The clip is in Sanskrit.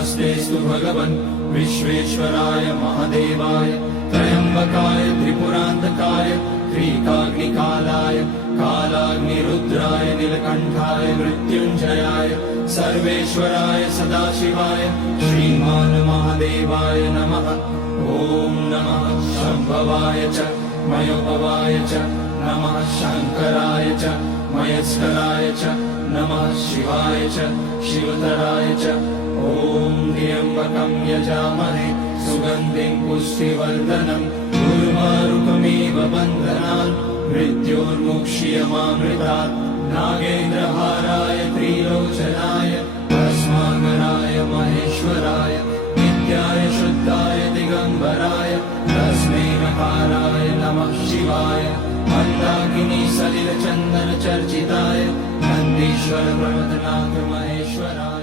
नमस्तेस्तु भगवन् विश्वेश्वराय महादेवाय त्र्यम्बकाय त्रिपुरान्तकाय त्रिकाग्निकालाय कालाग्निरुद्राय नीलकण्ठाय मृत्युञ्जयाय सर्वेश्वराय सदाशिवाय श्रीमान् महादेवाय नमः। ॐ नमः शम्भवाय च मयोभवाय च नमः शङ्कराय च मयस्कराय च नमः शिवाय च शिवतराय च। ॐ त्र्यम्बकं यजामहे सुगन्धिं पुष्टिवर्धनम् उर्वारुकमिव बन्धनान् मृत्योर्मुक्ष्यमामृतात्। नागेन्द्रहाराय त्रिलोचनाय भस्माकराय महेश्वराय नित्याय शुद्धाय दिगम्बराय तस्मै नकाराय नमः शिवाय। मन्दाकिनी सलिलचन्दन चर्चिताय नन्दीश्वर प्रमथनाथ महेश्वराय।